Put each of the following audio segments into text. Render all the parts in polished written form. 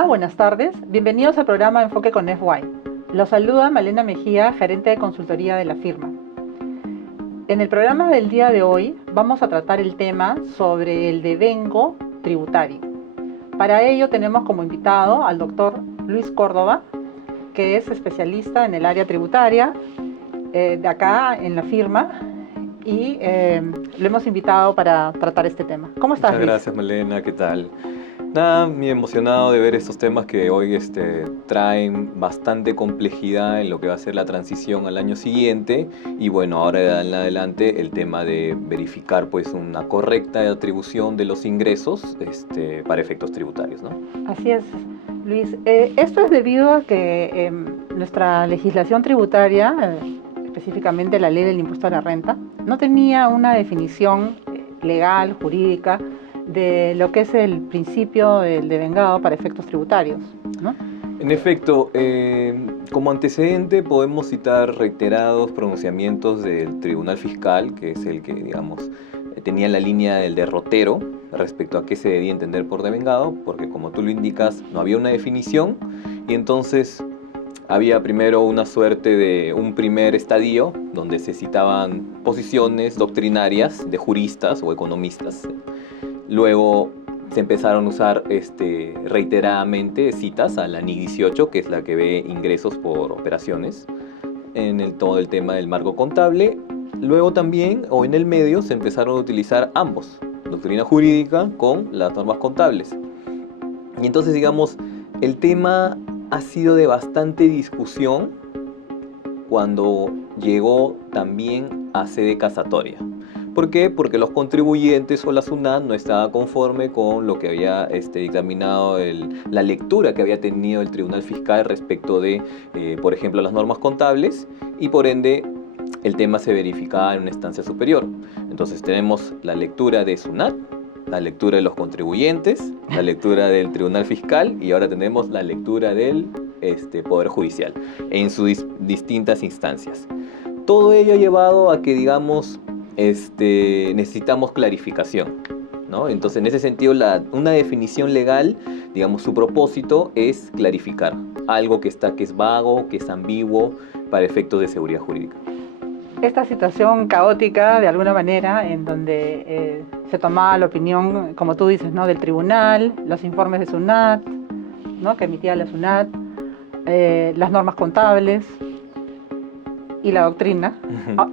Hola, buenas tardes. Bienvenidos al programa Enfoque con FY. Los saluda Malena Mejía, gerente de consultoría de la firma. En el programa del día de hoy vamos a tratar el tema sobre el devengo tributario. Para ello tenemos como invitado al doctor Luis Córdoba, que es especialista en el área tributaria de acá en la firma, y lo hemos invitado para tratar este tema. ¿Cómo estás, Muchas Luis? gracias, Malena, ¿qué tal? Nada, muy emocionado de ver estos temas que hoy traen bastante complejidad en lo que va a ser la transición al año siguiente. Y bueno, ahora en adelante el tema de verificar pues una correcta atribución de los ingresos para efectos tributarios, ¿no? Así es, Luis. Esto es debido a que nuestra legislación tributaria, específicamente la ley del impuesto a la renta, no tenía una definición legal, jurídica, de lo que es el principio del devengado para efectos tributarios, ¿no? En efecto, como antecedente podemos citar reiterados pronunciamientos del Tribunal Fiscal, que es el que, digamos, tenía la línea del derrotero respecto a qué se debía entender por devengado, porque como tú lo indicas, no había una definición y entonces había primero una suerte de un primer estadio donde se citaban posiciones doctrinarias de juristas o economistas. Luego se empezaron a usar reiteradamente citas a la NIC 18, que es la que ve ingresos por operaciones, en todo el tema del marco contable. Luego también, o en el medio, se empezaron a utilizar ambos, doctrina jurídica con las normas contables. Y entonces, digamos, el tema ha sido de bastante discusión cuando llegó también a sede casatoria. ¿Por qué? Porque los contribuyentes o la SUNAT no estaba conforme con lo que había dictaminado la lectura que había tenido el Tribunal Fiscal respecto de, por ejemplo, las normas contables, y por ende el tema se verificaba en una instancia superior. Entonces tenemos la lectura de SUNAT, la lectura de los contribuyentes, la lectura del Tribunal Fiscal y ahora tenemos la lectura del Poder Judicial en sus distintas instancias. Todo ello ha llevado a que, digamos, necesitamos clarificación, ¿no? Entonces, en ese sentido, una definición legal, digamos, su propósito es clarificar algo que es vago, que es ambiguo para efectos de seguridad jurídica. Esta situación caótica, de alguna manera, en donde se tomaba la opinión, como tú dices, ¿no?, del tribunal, los informes de SUNAT, ¿no?, que emitía la SUNAT, las normas contables y la doctrina,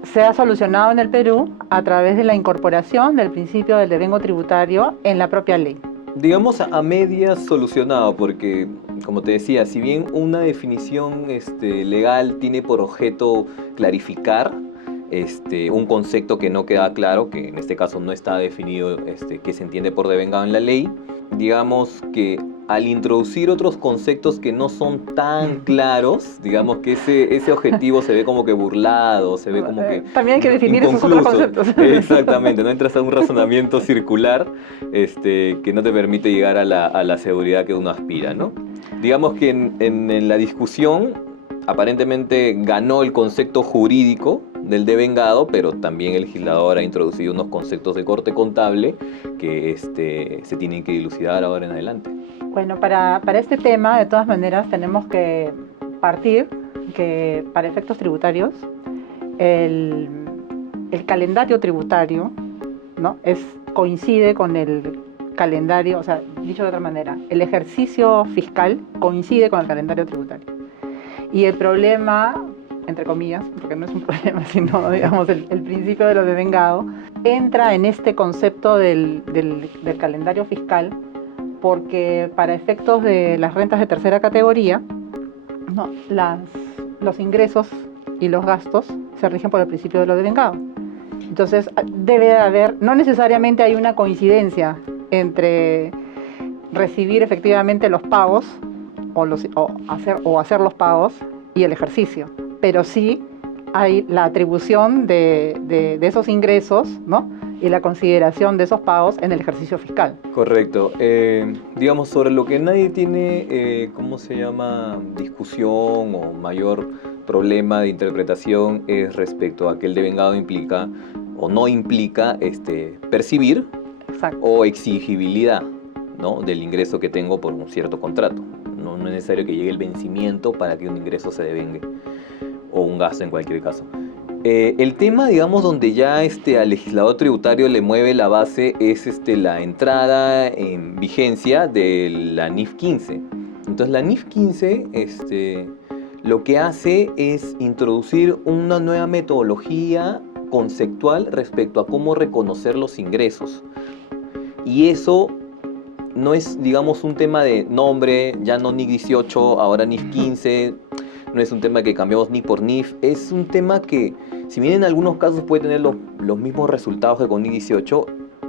se ha solucionado en el Perú a través de la incorporación del principio del devengo tributario en la propia ley. Digamos a medias solucionado, porque como te decía, si bien una definición legal tiene por objeto clarificar un concepto que no queda claro, que en este caso no está definido qué se entiende por devengado en la ley, digamos que al introducir otros conceptos que no son tan claros, digamos que ese objetivo se ve como que burlado, se ve como que también hay que definir esos otros conceptos. Exactamente, no entras a un razonamiento circular que no te permite llegar a la seguridad que uno aspira, ¿no? Digamos que en la discusión aparentemente ganó el concepto jurídico del devengado, pero también el legislador ha introducido unos conceptos de corte contable que se tienen que dilucidar ahora en adelante. Bueno, para este tema, de todas maneras, tenemos que partir que para efectos tributarios, el calendario tributario, ¿no?, coincide con el calendario, o sea, dicho de otra manera, el ejercicio fiscal coincide con el calendario tributario. Y el problema, entre comillas, porque no es un problema, sino, digamos, el principio de lo devengado, entra en este concepto del calendario fiscal, porque para efectos de las rentas de tercera categoría, ¿no?, los ingresos y los gastos se rigen por el principio de lo devengado. Entonces debe haber, no necesariamente hay una coincidencia entre recibir efectivamente los pagos o hacer los pagos y el ejercicio, pero sí hay la atribución de esos ingresos, ¿no?, y la consideración de esos pagos en el ejercicio fiscal. Correcto. Digamos, sobre lo que nadie tiene, discusión o mayor problema de interpretación es respecto a que el devengado implica o no implica percibir. Exacto. O exigibilidad, ¿no?, del ingreso que tengo por un cierto contrato. no es necesario que llegue el vencimiento para que un ingreso se devengue, o un gasto en cualquier caso. El tema, digamos, donde ya al legislador tributario le mueve la base es la entrada en vigencia de la NIF 15. Entonces la NIF 15 lo que hace es introducir una nueva metodología conceptual respecto a cómo reconocer los ingresos. Y eso no es, digamos, un tema de nombre, ya no NIF 18, ahora NIF 15, no es un tema que cambiamos NIF por NIF, es un tema que, si bien en algunos casos puede tener los mismos resultados que con NIF 18,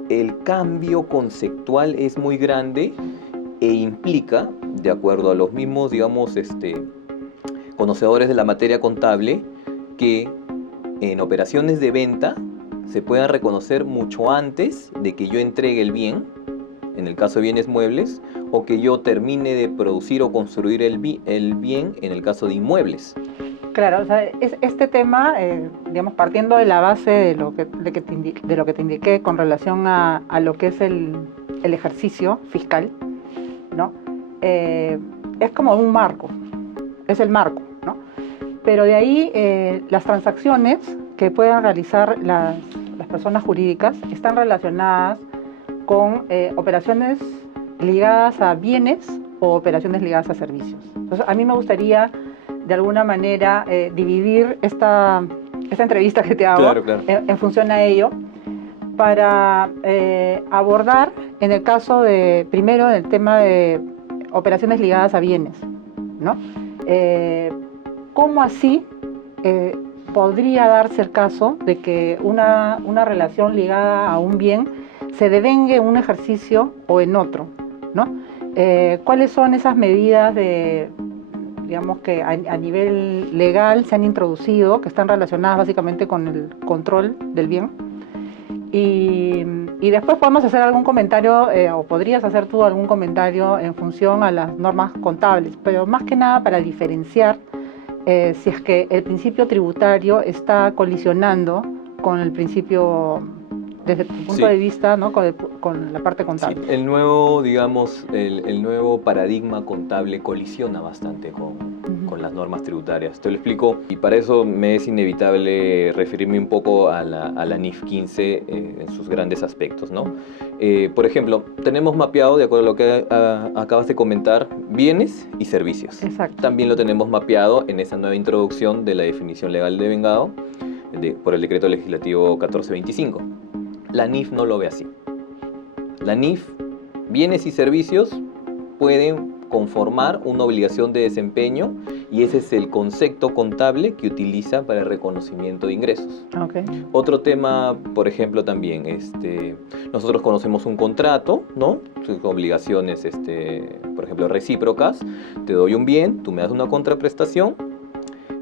el cambio conceptual es muy grande e implica, de acuerdo a los mismos, digamos, conocedores de la materia contable, que en operaciones de venta se puedan reconocer mucho antes de que yo entregue el bien, en el caso de bienes muebles, o que yo termine de producir o construir el bien en el caso de inmuebles. Claro, o sea, este tema, digamos, partiendo de la base de lo que te indiqué con relación a lo que es el ejercicio fiscal, ¿no? Es como un marco, es el marco, ¿no? Pero de ahí las transacciones que puedan realizar las personas jurídicas están relacionadas con operaciones ligadas a bienes o operaciones ligadas a servicios. Entonces, a mí me gustaría, de alguna manera, dividir esta entrevista que te hago claro. En función a ello, para abordar, en el caso de, primero, el tema de operaciones ligadas a bienes, ¿no? ¿Cómo así podría darse el caso de que una relación ligada a un bien se devengue en un ejercicio o en otro, ¿no? ¿Cuáles son esas medidas digamos que a nivel legal se han introducido, que están relacionadas básicamente con el control del bien? Y después podemos hacer algún comentario, o podrías hacer tú algún comentario en función a las normas contables, pero más que nada para diferenciar si es que el principio tributario está colisionando con el principio, desde tu punto de vista, ¿no? con la parte contable. Sí, el nuevo, digamos, el nuevo paradigma contable colisiona bastante con las normas tributarias. Te lo explico, y para eso me es inevitable referirme un poco a la NIF 15 en sus grandes aspectos, ¿no? Por ejemplo, tenemos mapeado, de acuerdo a lo que acabas de comentar, bienes y servicios. Exacto. También lo tenemos mapeado en esa nueva introducción de la definición legal de vengado por el decreto legislativo 1425. La NIF no lo ve así. La NIF, bienes y servicios, pueden conformar una obligación de desempeño, y ese es el concepto contable que utiliza para el reconocimiento de ingresos. Okay. Otro tema, por ejemplo, también, nosotros conocemos un contrato, ¿no? Sus obligaciones, por ejemplo, recíprocas. Te doy un bien, tú me das una contraprestación,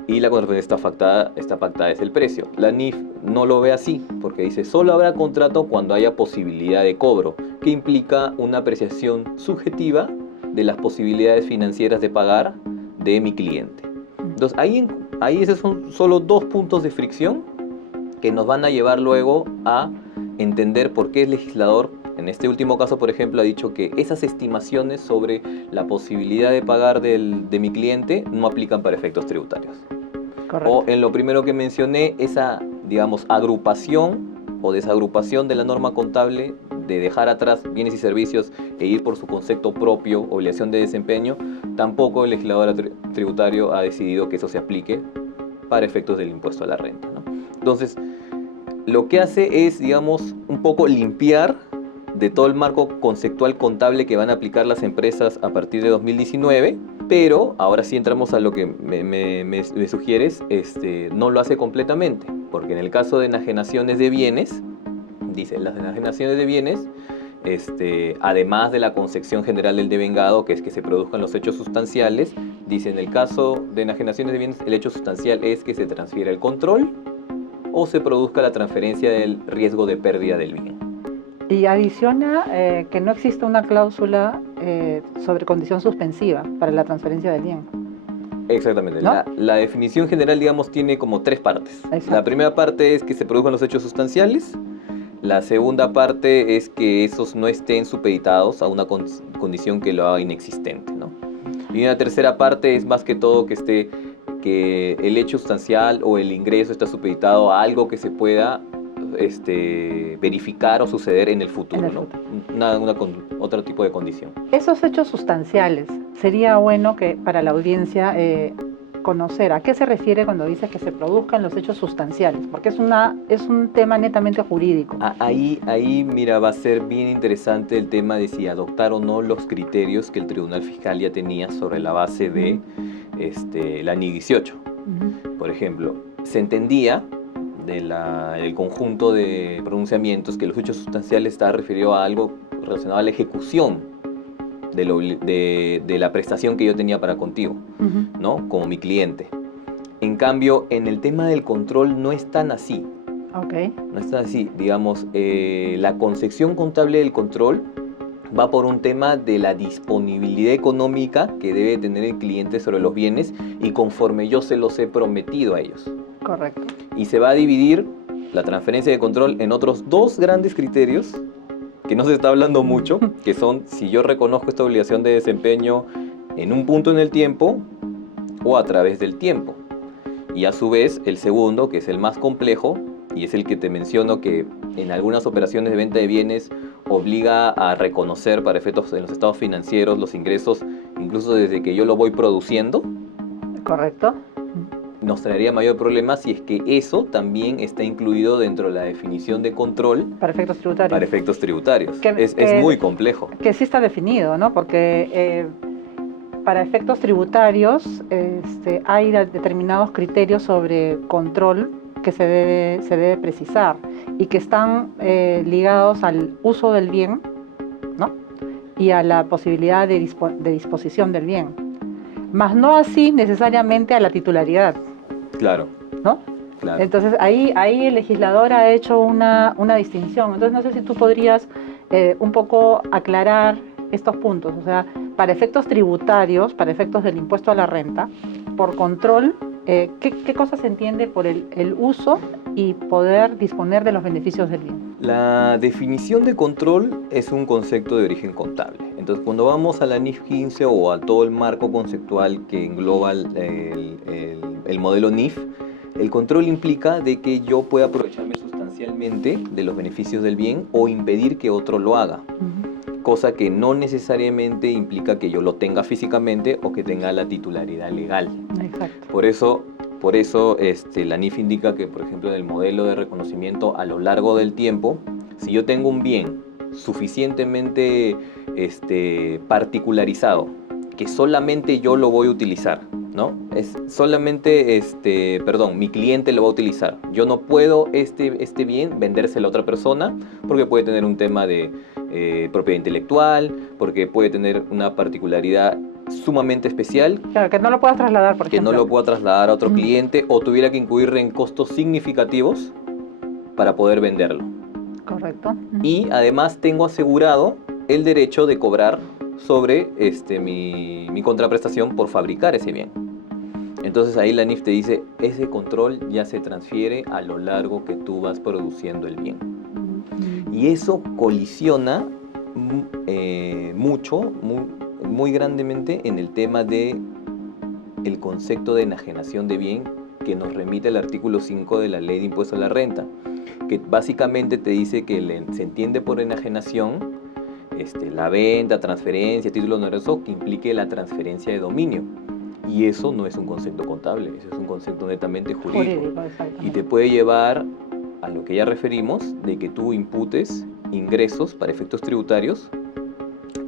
y la contraprestación está pactada es el precio. La NIF no lo ve así, porque dice solo habrá contrato cuando haya posibilidad de cobro, que implica una apreciación subjetiva de las posibilidades financieras de pagar de mi cliente. Entonces ahí esos son solo dos puntos de fricción que nos van a llevar luego a entender por qué el legislador, en este último caso, por ejemplo, ha dicho que esas estimaciones sobre la posibilidad de pagar de mi cliente no aplican para efectos tributarios. Correcto. O en lo primero que mencioné, esa, digamos, agrupación o desagrupación de la norma contable, de dejar atrás bienes y servicios e ir por su concepto propio, obligación de desempeño, tampoco el legislador tributario ha decidido que eso se aplique para efectos del impuesto a la renta, ¿no? Entonces, lo que hace es, digamos, un poco limpiar de todo el marco conceptual contable que van a aplicar las empresas a partir de 2019, pero ahora sí entramos a lo que me sugieres, no lo hace completamente, porque en el caso de enajenaciones de bienes, dice, las enajenaciones de bienes, además de la concepción general del devengado, que es que se produzcan los hechos sustanciales, dice, en el caso de enajenaciones de bienes, el hecho sustancial es que se transfiera el control o se produzca la transferencia del riesgo de pérdida del bien. Y adiciona que no existe una cláusula sobre condición suspensiva para la transferencia del bien. Exactamente. ¿No? La definición general, digamos, tiene como tres partes. Exacto. La primera parte es que se produzcan los hechos sustanciales. La segunda parte es que esos no estén supeditados a una condición que lo haga inexistente, ¿no? Y una tercera parte es más que todo que el hecho sustancial o el ingreso está supeditado a algo que se pueda verificar o suceder en el futuro, ¿no? Otro tipo de condición. Esos hechos sustanciales, sería bueno que para la audiencia conocer a qué se refiere cuando dice que se produzcan los hechos sustanciales, porque es un tema netamente jurídico. Ahí, mira, va a ser bien interesante el tema de si adoptar o no los criterios que el Tribunal Fiscal ya tenía sobre la base de la NIC 18. Por ejemplo, se entendía del conjunto de pronunciamientos que los hechos sustanciales está referido a algo relacionado a la ejecución de la prestación que yo tenía para contigo, ¿no? Como mi cliente. En cambio, en el tema del control no es tan así. Okay. No es tan así. Digamos, la concepción contable del control va por un tema de la disponibilidad económica que debe tener el cliente sobre los bienes y conforme yo se los he prometido a ellos. Correcto. Y se va a dividir la transferencia de control en otros dos grandes criterios que no se está hablando mucho, que son si yo reconozco esta obligación de desempeño en un punto en el tiempo o a través del tiempo. Y a su vez, el segundo, que es el más complejo, y es el que te menciono que en algunas operaciones de venta de bienes obliga a reconocer para efectos en los estados financieros los ingresos, incluso desde que yo lo voy produciendo. Correcto. Nos traería mayor problema si es que eso también está incluido dentro de la definición de control para efectos tributarios. Para efectos tributarios. Es muy complejo. Que sí está definido, ¿no? Porque para efectos tributarios hay determinados criterios sobre control que se debe precisar y que están ligados al uso del bien, ¿no? Y a la posibilidad de disposición del bien, más no así necesariamente a la titularidad. Claro. ¿No? Claro. Entonces ahí el legislador ha hecho una distinción. Entonces no sé si tú podrías un poco aclarar estos puntos. O sea, para efectos tributarios, para efectos del impuesto a la renta, por control, ¿qué cosa se entiende por el uso y poder disponer de los beneficios del bien? La definición de control es un concepto de origen contable. Entonces, cuando vamos a la NIF 15 o a todo el marco conceptual que engloba el modelo NIF, el control implica de que yo pueda aprovecharme sustancialmente de los beneficios del bien o impedir que otro lo haga. Cosa que no necesariamente implica que yo lo tenga físicamente o que tenga la titularidad legal. Exacto. Por eso la NIF indica que, por ejemplo, en el modelo de reconocimiento a lo largo del tiempo, si yo tengo un bien suficientemente particularizado, que solamente yo lo voy a utilizar, ¿no? Es solamente, mi cliente lo va a utilizar. Yo no puedo este bien vendérselo a otra persona porque puede tener un tema de propiedad intelectual, porque puede tener una particularidad sumamente especial. Claro, que no lo puedas trasladar, por ejemplo. Que no lo pueda trasladar a otro cliente o tuviera que incurrir en costos significativos para poder venderlo. Correcto. Y además tengo asegurado el derecho de cobrar sobre mi contraprestación por fabricar ese bien. Entonces ahí la NIF te dice, ese control ya se transfiere a lo largo que tú vas produciendo el bien. Y eso colisiona muy grandemente en el tema de el concepto de enajenación de bien que nos remite al artículo 5 de la Ley de Impuesto a la Renta, que básicamente te dice que se entiende por enajenación la venta, transferencia, título oneroso que implique la transferencia de dominio. Y eso no es un concepto contable, eso es un concepto netamente jurídico. Y te puede llevar a lo que ya referimos, de que tú imputes ingresos para efectos tributarios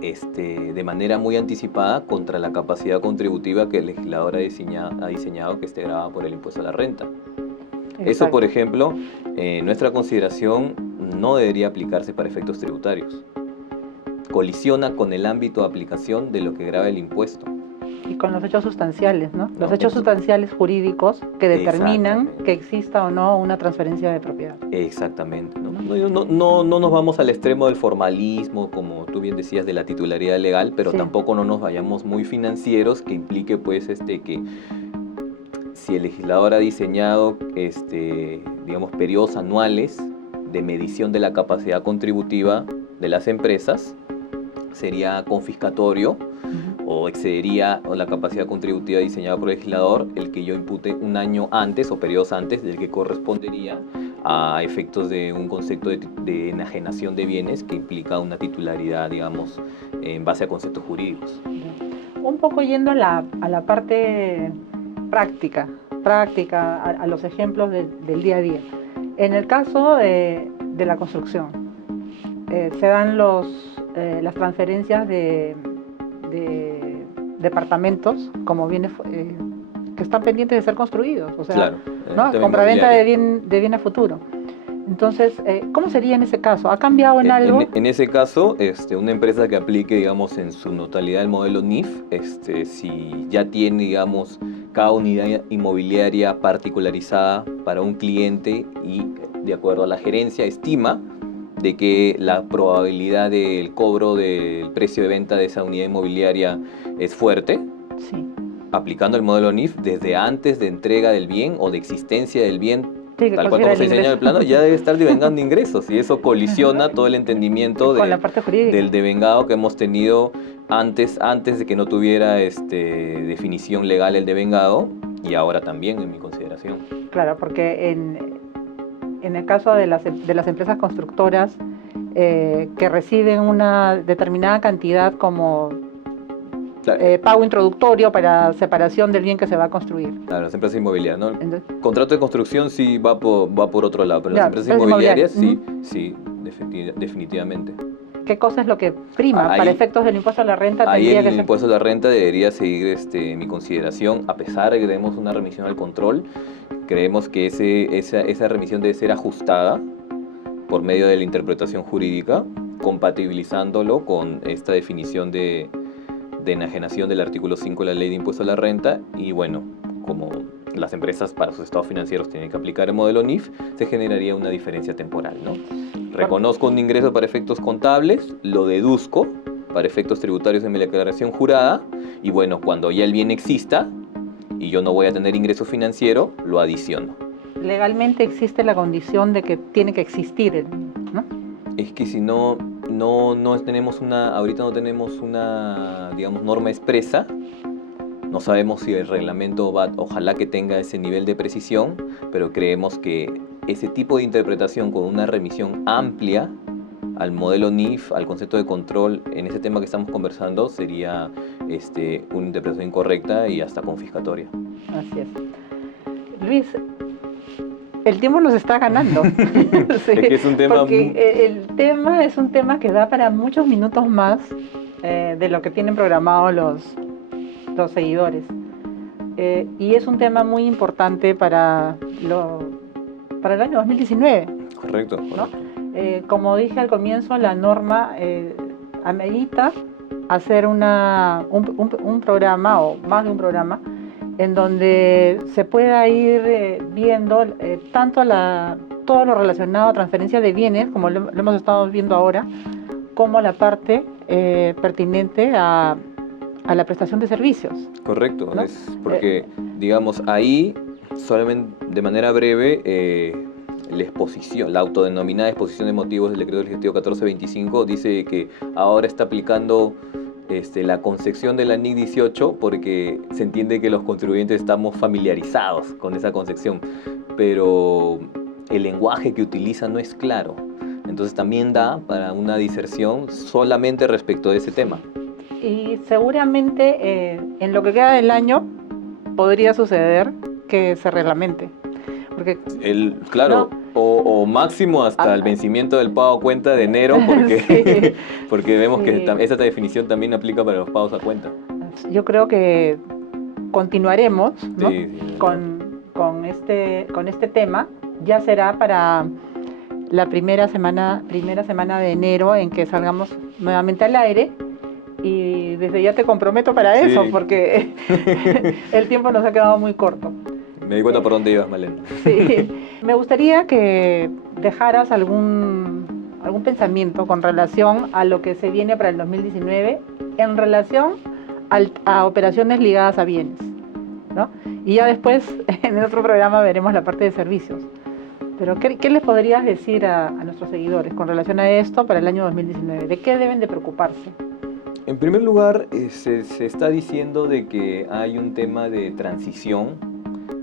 de manera muy anticipada contra la capacidad contributiva que el legislador ha diseñado que esté grabada por el impuesto a la renta. Exacto. Eso, por ejemplo, nuestra consideración no debería aplicarse para efectos tributarios. Colisiona con el ámbito de aplicación de lo que grava el impuesto. Y con los hechos sustanciales, ¿no? Los hechos sustanciales jurídicos que determinan que exista o no una transferencia de propiedad. Exactamente. No nos vamos al extremo del formalismo, como tú bien decías, de la titularidad legal, pero tampoco no nos vayamos muy financieros, que implique pues que si el legislador ha diseñado periodos anuales de medición de la capacidad contributiva de las empresas, sería confiscatorio o excedería la capacidad contributiva diseñada por el legislador el que yo impute un año antes o periodos antes del que correspondería a efectos de un concepto de enajenación de bienes que implica una titularidad, digamos, en base a conceptos jurídicos. Un poco yendo a la parte práctica, a los ejemplos del día a día. En el caso de la construcción, se dan las transferencias de departamentos como bienes que están pendientes de ser construidos, o sea, Claro, ¿no? Compraventa de bien a futuro. Entonces, ¿cómo sería en ese caso? ¿Ha cambiado en algo? En ese caso, una empresa que aplique, digamos, en su totalidad el modelo NIF, si ya tiene, digamos, cada unidad inmobiliaria particularizada para un cliente y de acuerdo a la gerencia estima de que la probabilidad del cobro del precio de venta de esa unidad inmobiliaria es fuerte, Sí. aplicando el modelo NIF desde antes de entrega del bien o de existencia del bien, Sí, tal cual como se diseña el plano, ya debe estar devengando ingresos y eso colisiona todo el entendimiento con la parte jurídica del devengado que hemos tenido antes de que no tuviera definición legal el devengado y ahora también en mi consideración. Claro, porque en el caso de las empresas constructoras que reciben una determinada cantidad como pago introductorio para separación del bien que se va a construir. Claro, las empresas inmobiliarias, ¿no? Entonces, Contrato de construcción sí va por otro lado, pero ya, las empresas inmobiliarias sí, uh-huh. sí, definitivamente. ¿Qué cosa es lo que prima para efectos del impuesto a la renta? Ahí el impuesto a la renta debería seguir mi consideración, a pesar de que tenemos una remisión al control, creemos que esa remisión debe ser ajustada por medio de la interpretación jurídica, compatibilizándolo con esta definición de enajenación del artículo 5 de la Ley de Impuesto a la Renta y bueno, como las empresas para sus estados financieros tienen que aplicar el modelo NIF, se generaría una diferencia temporal, ¿no? Reconozco un ingreso para efectos contables, lo deduzco para efectos tributarios en mi declaración jurada y bueno, cuando ya el bien exista y yo no voy a tener ingreso financiero, lo adiciono. Legalmente existe la condición de que tiene que existir, ¿no? Es que si no tenemos ahorita no tenemos una, digamos, norma expresa, no sabemos si el reglamento ojalá que tenga ese nivel de precisión, pero creemos que ese tipo de interpretación con una remisión amplia al modelo NIF, al concepto de control, en ese tema que estamos conversando, sería una interpretación incorrecta y hasta confiscatoria. Así es. Luis, el tiempo nos está ganando. Sí, es que es un tema... Porque el tema es un tema que da para muchos minutos más de lo que tienen programados los seguidores. Y es un tema muy importante para el año 2019. Correcto. ¿No? Como dije al comienzo, la norma amerita hacer un programa o más de un programa en donde se pueda ir viendo tanto todo lo relacionado a transferencia de bienes, como lo hemos estado viendo ahora, como la parte pertinente a la prestación de servicios. Correcto, ¿no? Es porque, digamos, ahí, solamente de manera breve, la autodenominada exposición de motivos del decreto legislativo 1425 dice que ahora está aplicando la concepción de la NIC 18 porque se entiende que los contribuyentes estamos familiarizados con esa concepción, pero el lenguaje que utiliza no es claro. Entonces también da para una diserción solamente respecto de ese tema. Y seguramente en lo que queda del año podría suceder que se reglamente. Porque, claro, ¿no? o máximo hasta el vencimiento del pago a cuenta de enero, porque, sí. Porque vemos que esa definición también aplica para los pagos a cuenta. Yo creo que continuaremos, ¿no? Sí, con este tema. Ya será para la primera semana de enero en que salgamos nuevamente al aire. Y desde ya te comprometo para eso, porque el tiempo nos ha quedado muy corto. Me di cuenta por dónde ibas, Malena. Sí. Me gustaría que dejaras algún pensamiento con relación a lo que se viene para el 2019 en relación a operaciones ligadas a bienes, ¿no? Y ya después, en el otro programa, veremos la parte de servicios. Pero, ¿qué les podrías decir a nuestros seguidores con relación a esto para el año 2019? ¿De qué deben de preocuparse? En primer lugar, se está diciendo de que hay un tema de transición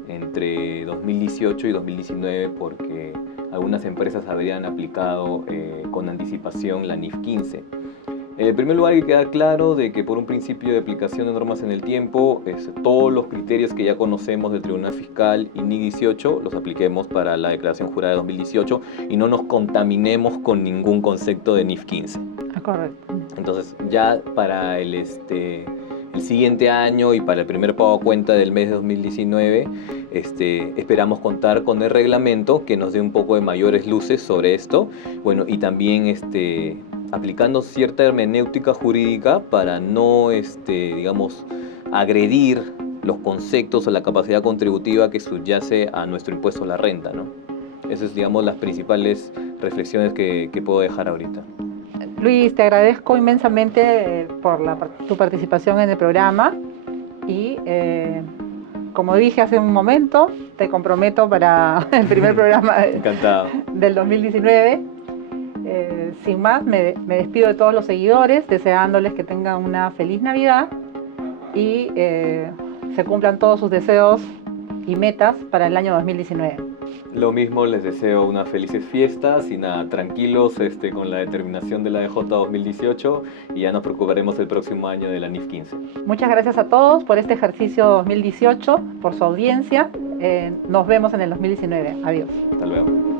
entre 2018 y 2019 porque algunas empresas habrían aplicado con anticipación la NIF 15. En primer lugar, hay que quedar claro de que por un principio de aplicación de normas en el tiempo, todos los criterios que ya conocemos del Tribunal Fiscal y NIF 18 los apliquemos para la declaración jurada de 2018 y no nos contaminemos con ningún concepto de NIF 15. Correcto. Entonces, ya para el siguiente año y para el primer pago a cuenta del mes de 2019, esperamos contar con el reglamento que nos dé un poco de mayores luces sobre esto. Bueno, y también aplicando cierta hermenéutica jurídica para no, digamos, agredir los conceptos o la capacidad contributiva que subyace a nuestro impuesto a la renta, ¿no? Esas es, digamos, las principales reflexiones que puedo dejar ahorita. Luis, te agradezco inmensamente por tu participación en el programa y como dije hace un momento, te comprometo para el primer programa del 2019. Sin más, me despido de todos los seguidores, deseándoles que tengan una feliz Navidad y se cumplan todos sus deseos y metas para el año 2019. Lo mismo, les deseo unas felices fiestas y nada, tranquilos con la determinación de la DJ 2018 y ya nos preocuparemos el próximo año de la NIF 15. Muchas gracias a todos por este ejercicio 2018, por su audiencia. Nos vemos en el 2019. Adiós. Hasta luego.